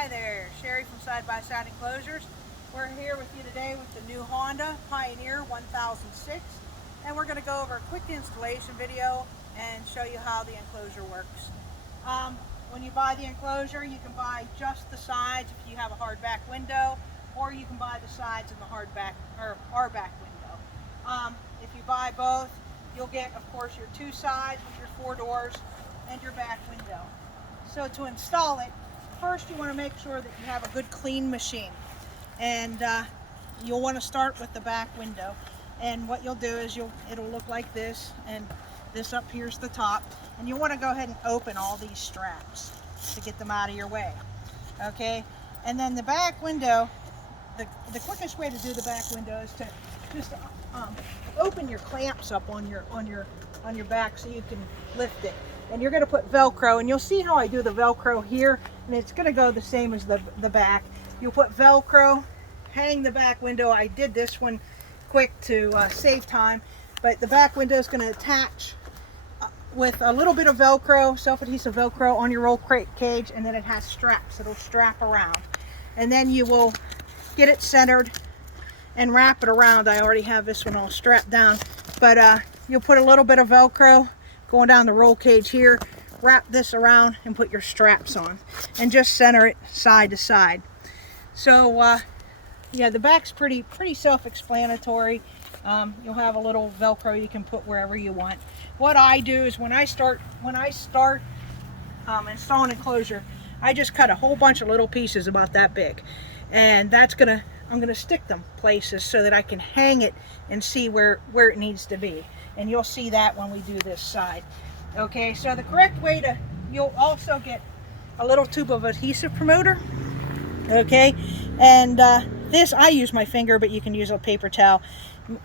Hi there, Sherry from Side by Side Enclosures. We're here with you today with the new Honda Pioneer 1006, and we're going to go over a quick installation video and show you how the enclosure works. When you buy the enclosure, you can buy just the sides if you have a hard back window, or you can buy the sides and the hard back or our back window. If you buy both, you'll get, of course, your two sides with your four doors and your back window. So to install it, first you want to make sure that you have a good clean machine, and you'll want to start with the back window. And what you'll do is it'll look like this, and this up here's the top, and you want to go ahead and open all these straps to get them out of your way. Okay, and then the back window, the quickest way to do the back window is to just open your clamps up on your back so you can lift it. And you're going to put Velcro, and you'll see how I do the Velcro here, and it's going to go the same as the back. You'll put Velcro, hang the back window. I did this one quick to save time, but the back window is going to attach with a little bit of Velcro, self-adhesive Velcro on your roll cage, and then it has straps. It'll strap around, and then you will get it centered and wrap it around. I already have this one all strapped down, but you'll put a little bit of Velcro going down the roll cage here, wrap this around and put your straps on, and just center it side to side. So yeah, the back's pretty self-explanatory. You'll have a little Velcro you can put wherever you want. What I do is when I start installing enclosure, I just cut a whole bunch of little pieces about that big, and I'm gonna stick them places so that I can hang it and see where it needs to be. And you'll see that when we do this side. Okay, so the correct way you'll also get a little tube of adhesive promoter. Okay, and this, I use my finger, but you can use a paper towel.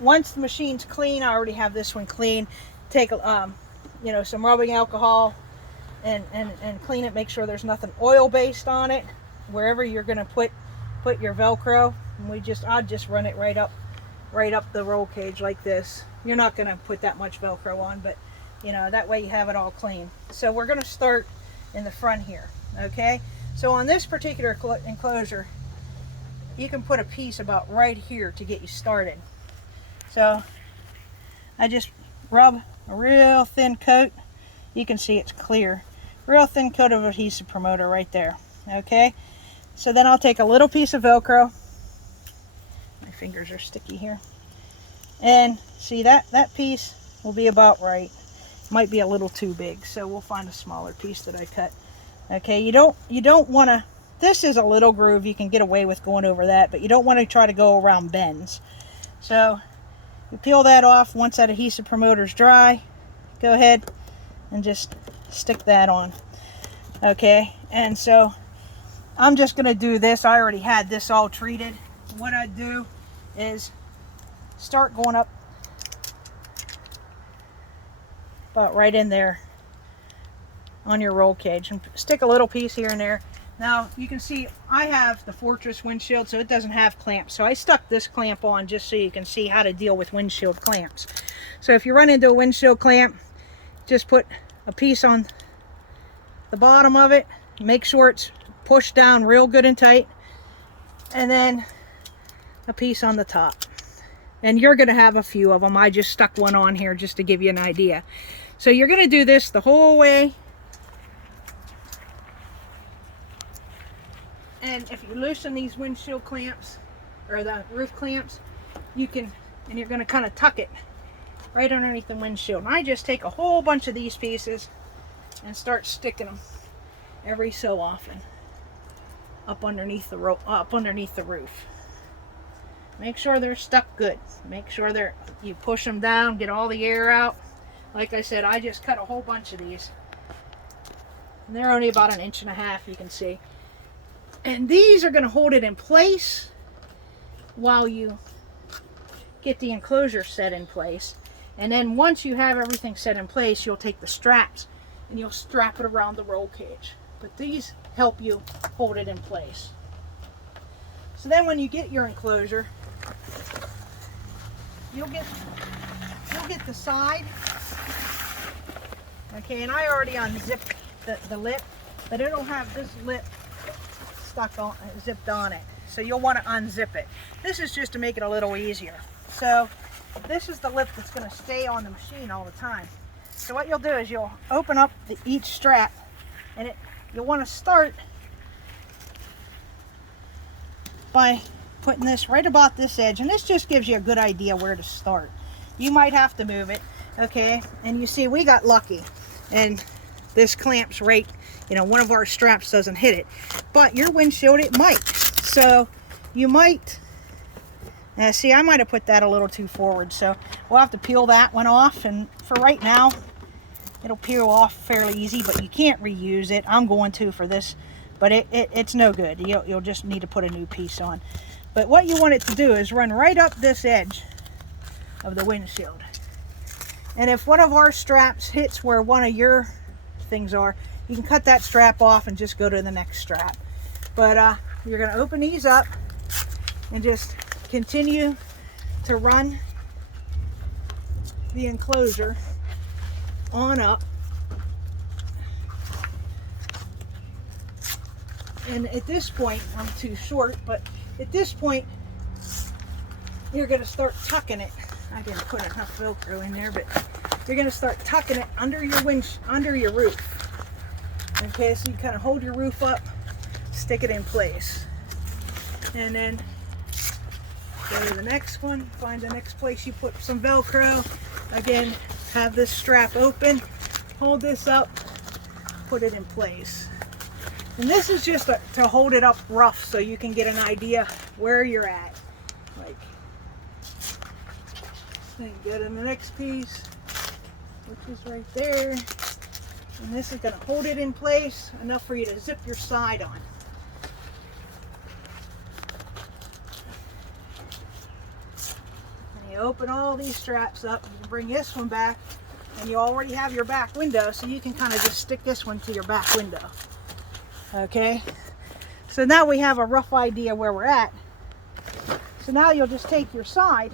Once the machine's clean, I already have this one clean, take some rubbing alcohol and clean it. Make sure there's nothing oil based on it wherever you're going to put your Velcro. And I'll just run it right up the roll cage like this. You're not going to put that much Velcro on, but that way you have it all clean. So we're going to start in the front here. Okay, so on this particular enclosure, you can put a piece about right here to get you started. So I just rub a real thin coat. You can see it's clear. Real thin coat of adhesive promoter right there. Okay, so then I'll take a little piece of Velcro. My fingers are sticky here. And see, that piece will be about right. Might be a little too big, so we'll find a smaller piece that I cut. Okay, you don't want to, this is a little groove, you can get away with going over that, but you don't want to try to go around bends. So you peel that off. Once that adhesive promoter's dry, go ahead and just stick that on. Okay, and so I'm just going to do this. I already had this all treated. What I do is start going up about right in there on your roll cage, and stick a little piece here and there. Now you can see I have the Fortress windshield, so it doesn't have clamps, so I stuck this clamp on just so you can see how to deal with windshield clamps. So if you run into a windshield clamp, just put a piece on the bottom of it, make sure it's pushed down real good and tight, and then a piece on the top. And you're going to have a few of them. I just stuck one on here just to give you an idea. So you're going to do this the whole way. And if you loosen these windshield clamps or the roof clamps, you're going to kind of tuck it right underneath the windshield. And I just take a whole bunch of these pieces and start sticking them every so often up underneath the roof. Make sure they're stuck good. Make sure you push them down, get all the air out. Like I said, I just cut a whole bunch of these. And they're only about 1.5 inches, you can see. And these are going to hold it in place while you get the enclosure set in place. And then once you have everything set in place, you'll take the straps and you'll strap it around the roll cage. But these help you hold it in place. So then when you get your enclosure, you'll get the side. Okay, and I already unzipped the lip, but it'll have this lip stuck on, zipped on it. So you'll want to unzip it. This is just to make it a little easier. So this is the lip that's going to stay on the machine all the time. So what you'll do is you'll open up each strap, and you'll want to start by putting this right about this edge, and this just gives you a good idea where to start. You might have to move it, okay? And you see we got lucky, and this clamps right, you know, one of our straps doesn't hit it, but your windshield, it might. So you might, see, I might have put that a little too forward, so we'll have to peel that one off, and for right now, it'll peel off fairly easy, but you can't reuse it. I'm going to for this, but it's no good. You'll just need to put a new piece on. But what you want it to do is run right up this edge of the windshield. And if one of our straps hits where one of your things are, you can cut that strap off and just go to the next strap. But you're going to open these up and just continue to run the enclosure on up. And at this point, I'm too short, but at this point, you're going to start tucking it. I didn't put enough Velcro in there, but you're going to start tucking it under your roof. Okay, so you kind of hold your roof up, stick it in place, and then go to the next one. Find the next place you put some Velcro. Again, have this strap open, hold this up, put it in place. And this is just to hold it up rough so you can get an idea where you're at. Like, then go to the next piece, which is right there. And this is going to hold it in place enough for you to zip your side on. And you open all these straps up, you can bring this one back, and you already have your back window, so you can kind of just stick this one to your back window. Okay, so now we have a rough idea where we're at. So now you'll just take your side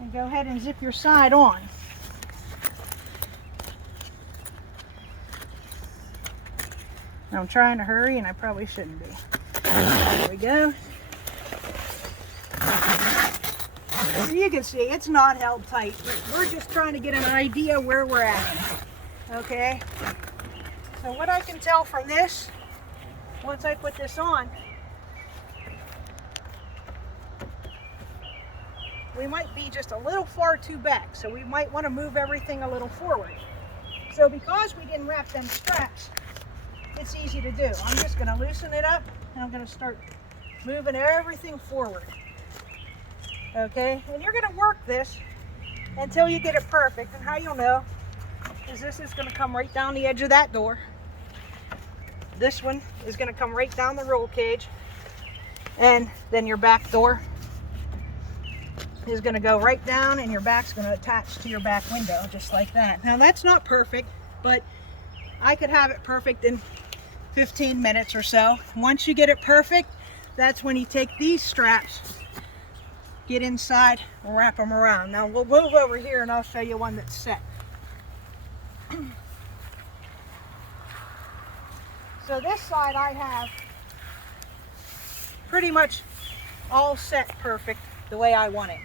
and go ahead and zip your side on. I'm trying to hurry and I probably shouldn't be. There we go. You can see it's not held tight, but we're just trying to get an idea where we're at. Okay, so what I can tell from this, once I put this on, we might be just a little far too back, so we might want to move everything a little forward. So because we didn't wrap them straps, it's easy to do. I'm just going to loosen it up, and I'm going to start moving everything forward. Okay, and you're going to work this until you get it perfect. And how you'll know is this is going to come right down the edge of that door. This one is going to come right down the roll cage, and then your back door is going to go right down, and your back's going to attach to your back window just like that. Now that's not perfect, but I could have it perfect in 15 minutes or so. Once you get it perfect, that's when you take these straps, get inside, and wrap them around. Now we'll move over here and I'll show you one that's set. So this side I have pretty much all set perfect the way I want it.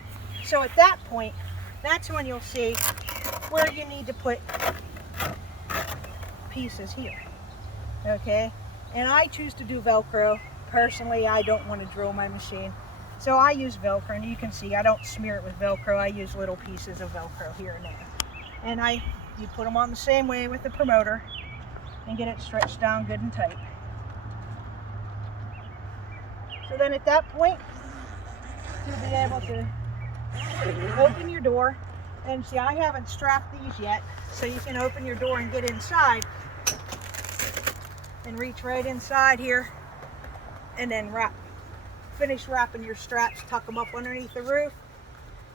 So at that point, that's when you'll see where you need to put pieces here. Okay, and I choose to do Velcro. Personally, I don't want to drill my machine, so I use Velcro, and you can see I don't smear it with Velcro. I use little pieces of Velcro here and there, and you put them on the same way with the promoter and get it stretched down good and tight. So then at that point, you'll be able to open your door, and see I haven't strapped these yet, so you can open your door and get inside and reach right inside here, and then finish wrapping your straps, tuck them up underneath the roof,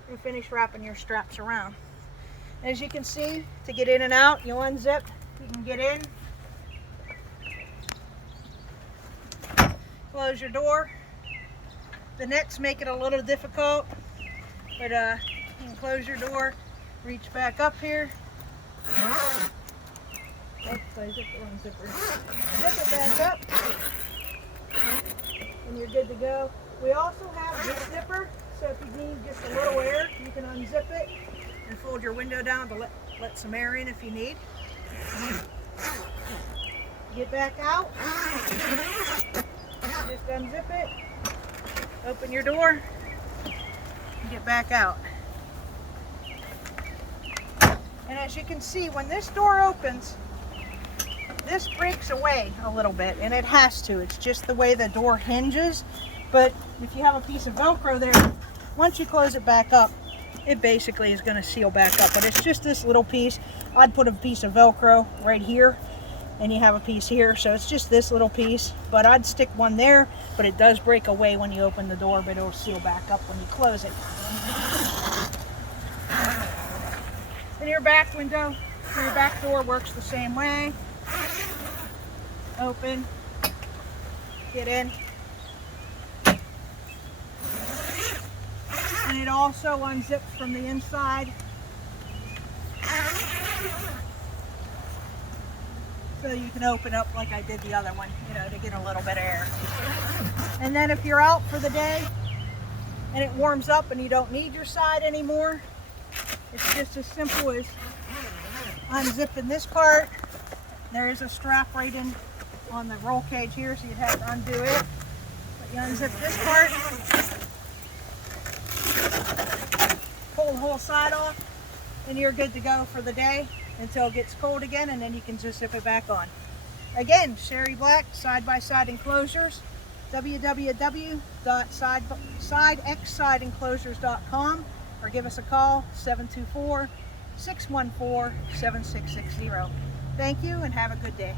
and finish wrapping your straps around. As you can see, to get in and out, you unzip, you can get in, close your door. The nets make it a little difficult, but you can close your door, reach back up here, Zip it back up, and you're good to go. We also have this zipper, so if you need just a little air, you can unzip it and fold your window down to let some air in if you need. Get back out, just unzip it, open your door, and get back out. And as you can see, when this door opens, this breaks away a little bit, and it has to. It's just the way the door hinges. But if you have a piece of Velcro there, once you close it back up, it basically is going to seal back up. But it's just this little piece. I'd put a piece of Velcro right here, and you have a piece here. So it's just this little piece. But I'd stick one there, but it does break away when you open the door, but it'll seal back up when you close it. And your back window, your back door works the same way. Open, get in, and it also unzips from the inside, so you can open up like I did the other one, you know, to get a little bit of air. And then if you're out for the day and it warms up and you don't need your side anymore, it's just as simple as unzipping this part. There is a strap right in on the roll cage here, so you'd have to undo it. But you unzip this part, pull the whole side off, and you're good to go for the day until it gets cold again, and then you can just zip it back on. Again, Sherry Black, Side by Side Enclosures, www.sidexsideenclosures.com, or give us a call, 724-614-7660. Thank you and have a good day.